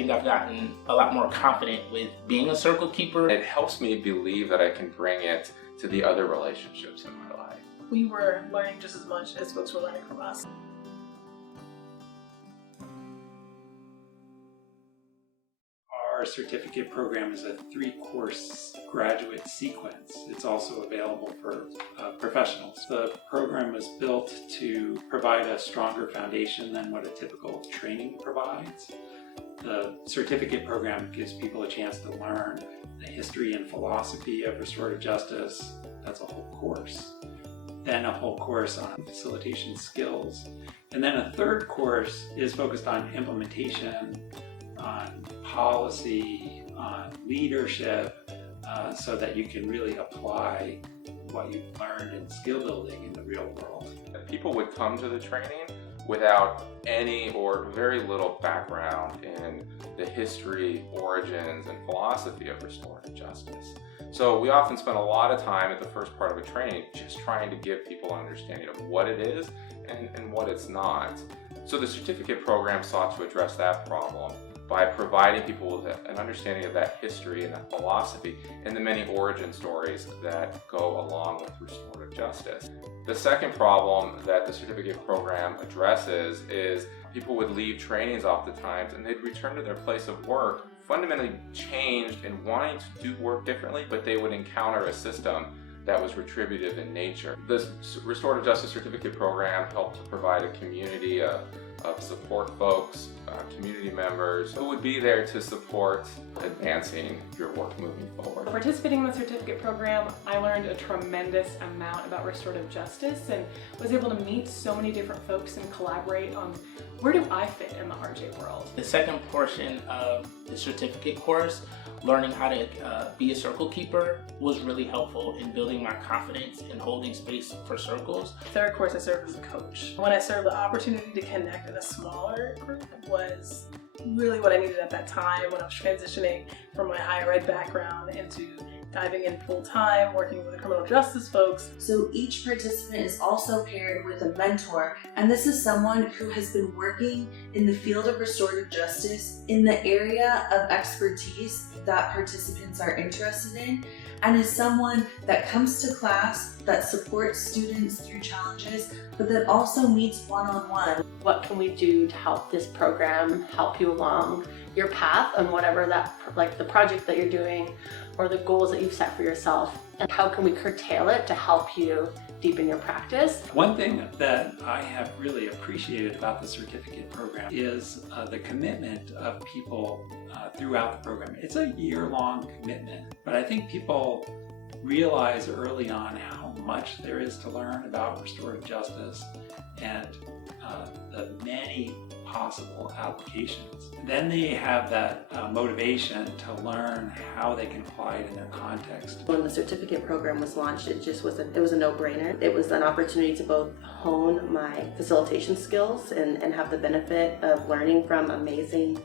think I've gotten a lot more confident with being a circle keeper. It helps me believe that I can bring it to the other relationships in my life. We were learning just as much as folks were learning from us. Our certificate program is a 3-course graduate sequence. It's also available for professionals. The program was built to provide a stronger foundation than what a typical training provides. The certificate program gives people a chance to learn the history and philosophy of restorative justice. That's a whole course. Then a whole course on facilitation skills. And then a 3rd course is focused on implementation, on policy, on leadership, so that you can really apply what you've learned in skill building in the real world. People would come to the training without any or very little background in the history, origins, and philosophy of restorative justice. So we often spend a lot of time at the first part of a training just trying to give people an understanding of what it is and what it's not. So the certificate program sought to address that problem by providing people with an understanding of that history and that philosophy and the many origin stories that go along with restorative justice. The second problem that the certificate program addresses is people would leave trainings oftentimes and they'd return to their place of work fundamentally changed and wanting to do work differently, but they would encounter a system that was retributive in nature. The Restorative Justice Certificate Program helped to provide a community of support folks, community members who would be there to support advancing your work moving forward. Participating in the certificate program, I learned a tremendous amount about restorative justice and was able to meet so many different folks and collaborate on where do I fit in the RJ world. The second portion of the certificate course, learning how to be a circle keeper, was really helpful in building my confidence in holding space for circles. 3rd course, I served as a coach. When I served, the opportunity to connect in a smaller group was really what I needed at that time when I was transitioning from my higher ed background into diving in full time, working with the criminal justice folks. So each participant is also paired with a mentor, and this is someone who has been working in the field of restorative justice in the area of expertise that participants are interested in, and is someone that comes to class, that supports students through challenges, but that also meets one-on-one. What can we do to help this program help you along your path on whatever that, like the project that you're doing or the goals that you've set for yourself? And how can we curtail it to help you deepen your practice? One thing that I have really appreciated about the certificate program is the commitment of people throughout the program. It's a year-long commitment, but I think people realize early on how much there is to learn about restorative justice and the many possible applications. Then they have that motivation to learn how they can apply it in their context. When the certificate program was launched, it was a no-brainer. It was an opportunity to both hone my facilitation skills and have the benefit of learning from amazing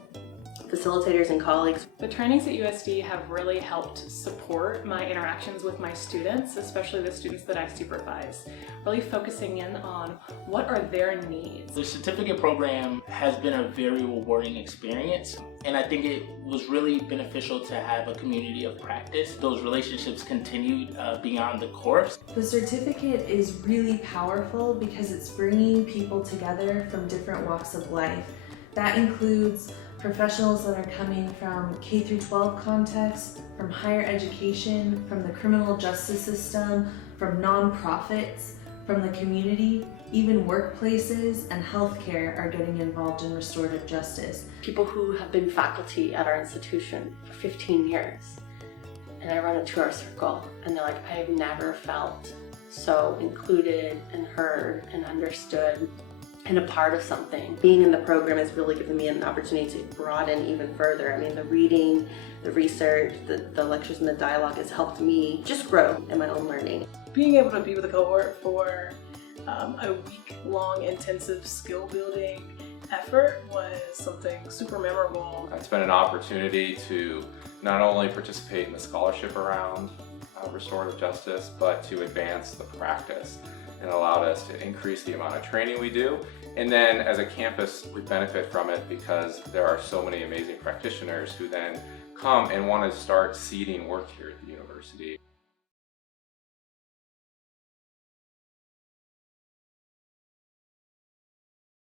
facilitators and colleagues. The trainings at USD have really helped support my interactions with my students, especially the students that I supervise, really focusing in on what are their needs. The certificate program has been a very rewarding experience, and I think it was really beneficial to have a community of practice. Those relationships continued beyond the course. The certificate is really powerful because it's bringing people together from different walks of life. That includes professionals that are coming from K through 12 contexts, from higher education, from the criminal justice system, from nonprofits, from the community. Even workplaces and healthcare are getting involved in restorative justice. People who have been faculty at our institution for 15 years, and I run a 2-hour circle, and they're like, I have never felt so included and heard and understood and a part of something. Being in the program has really given me an opportunity to broaden even further. I mean, the reading, the research, the lectures and the dialogue has helped me just grow in my own learning. Being able to be with a cohort for a week-long intensive skill building effort was something super memorable. It's been an opportunity to not only participate in the scholarship around restorative justice, but to advance the practice. and allowed us to increase the amount of training we do. And then as a campus, we benefit from it because there are so many amazing practitioners who then come and want to start seeding work here at the university.